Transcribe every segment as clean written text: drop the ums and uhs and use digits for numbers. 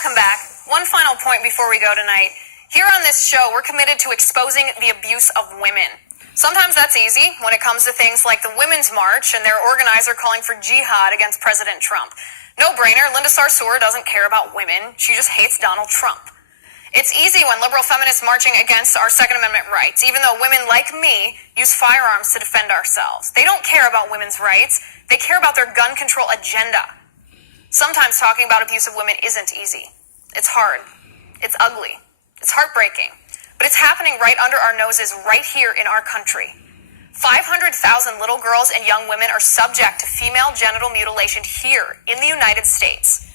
Welcome back. One final point before we go tonight. Here on this show, we're committed to exposing the abuse of women. Sometimes that's easy when it comes to things like the Women's March and their organizer calling for jihad against President Trump. No brainer, Linda Sarsour doesn't care about women. She just hates Donald Trump. It's easy when liberal feminists marching against our Second Amendment rights, even though women like me use firearms to defend ourselves. They don't care about women's rights. They care about their gun control agenda. Sometimes talking about abuse of women isn't easy. It's hard. It's ugly. It's heartbreaking. But it's happening right under our noses right here in our country. 500,000 little girls and young women are subject to female genital mutilation here in the United States.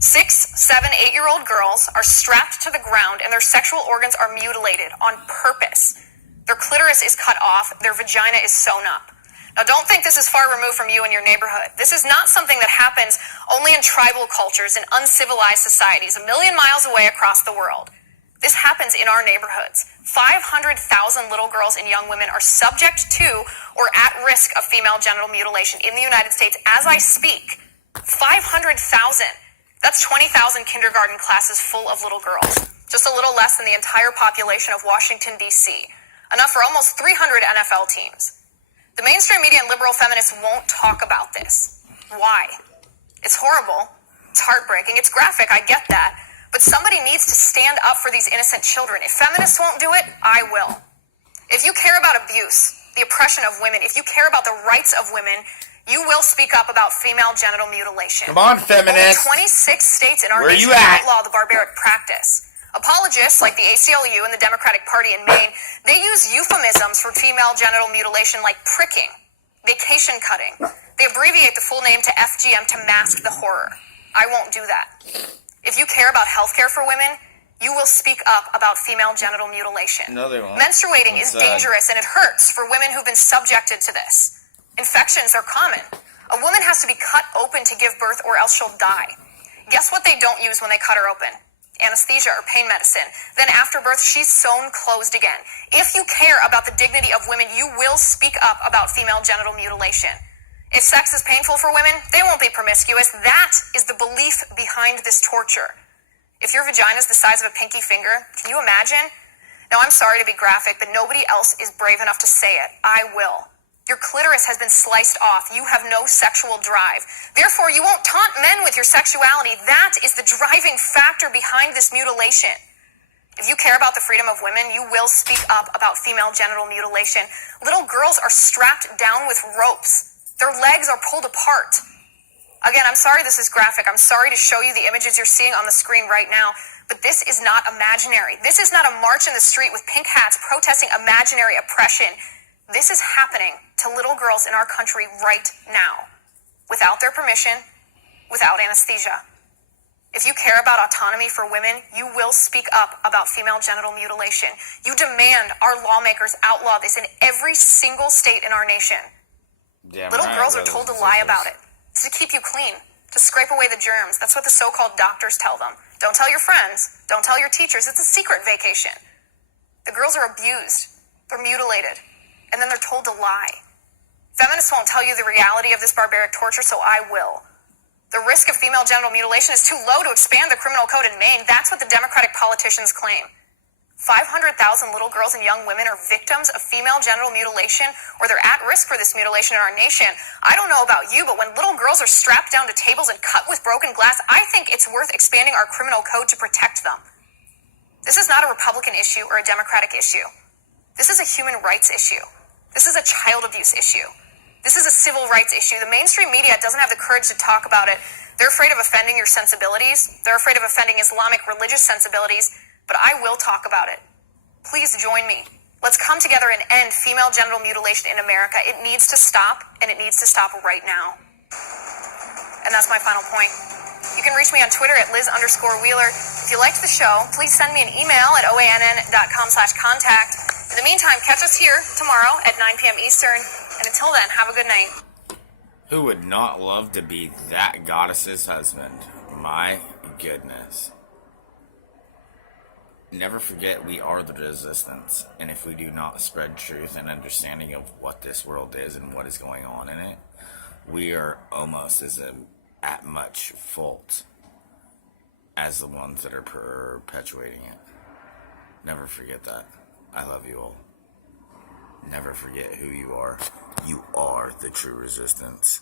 6, 7, 8-year-old girls are strapped to the ground and their sexual organs are mutilated on purpose. Their clitoris is cut off, their vagina is sewn up. Now, don't think this is far removed from you and your neighborhood. This is not something that happens only in tribal cultures and uncivilized societies a million miles away across the world. This happens in our neighborhoods. 500,000 little girls and young women are subject to or at risk of female genital mutilation in the United States as I speak. 500,000. That's 20,000 kindergarten classes full of little girls. Just a little less than the entire population of Washington, D.C. Enough for almost 300 NFL teams. The mainstream media and liberal feminists won't talk about this. Why? It's horrible. It's heartbreaking. It's graphic. I get that. But somebody needs to stand up for these innocent children. If feminists won't do it, I will. If you care about abuse, the oppression of women, if you care about the rights of women, you will speak up about female genital mutilation. Come on, feminists. Only 26 states in our nation outlaw the barbaric practice. Apologists like the ACLU and the Democratic Party in Maine, they use euphemisms for female genital mutilation like pricking, vacation cutting. They abbreviate the full name to FGM to mask the horror. I won't do that. If you care about healthcare for women, you will speak up about female genital mutilation. No, they won't. Menstruating is dangerous and it hurts for women who've been subjected to this. Infections are common. A woman has to be cut open to give birth or else she'll die. Guess what they don't use when they cut her open? Anesthesia or pain medicine. Then after birth, she's sewn closed again. If you care about the dignity of women, you will speak up about female genital mutilation. If sex is painful for women, they won't be promiscuous. That is the belief behind this torture. If your vagina is the size of a pinky finger, can you imagine? Now, I'm sorry to be graphic, but nobody else is brave enough to say it. I will. Your clitoris has been sliced off. You have no sexual drive. Therefore, you won't taunt men with your sexuality. That is the driving factor behind this mutilation. If you care about the freedom of women, you will speak up about female genital mutilation. Little girls are strapped down with ropes. Their legs are pulled apart. Again, I'm sorry this is graphic. I'm sorry to show you the images you're seeing on the screen right now, but this is not imaginary. This is not a march in the street with pink hats protesting imaginary oppression. This is happening to little girls in our country right now, without their permission, without anesthesia. If you care about autonomy for women, you will speak up about female genital mutilation. You demand our lawmakers outlaw this in every single state in our nation. Little girls are told to lie about it. It's to keep you clean, to scrape away the germs. That's what the so-called doctors tell them. Don't tell your friends. Don't tell your teachers. It's a secret vacation. The girls are abused. They're mutilated. And then they're told to lie. Feminists won't tell you the reality of this barbaric torture, so I will. The risk of female genital mutilation is too low to expand the criminal code in Maine. That's what the Democratic politicians claim. 500,000 little girls and young women are victims of female genital mutilation, or they're at risk for this mutilation in our nation. I don't know about you, but when little girls are strapped down to tables and cut with broken glass, I think it's worth expanding our criminal code to protect them. This is not a Republican issue or a Democratic issue. This is a human rights issue. This is a child abuse issue. This is a civil rights issue. The mainstream media doesn't have the courage to talk about it. They're afraid of offending your sensibilities. They're afraid of offending Islamic religious sensibilities. But I will talk about it. Please join me. Let's come together and end female genital mutilation in America. It needs to stop, and it needs to stop right now. And that's my final point. You can reach me on Twitter at Liz_Wheeler. If you liked the show, please send me an email at oann.com/contact. In the meantime, catch us here tomorrow at 9 p.m. Eastern. And until then, have a good night. Who would not love to be that goddess's husband? My goodness. Never forget, we are the resistance. And if we do not spread truth and understanding of what this world is and what is going on in it, we are almost as at much fault as the ones that are perpetuating it. Never forget that. I love you all. Never forget who you are. You are the true resistance.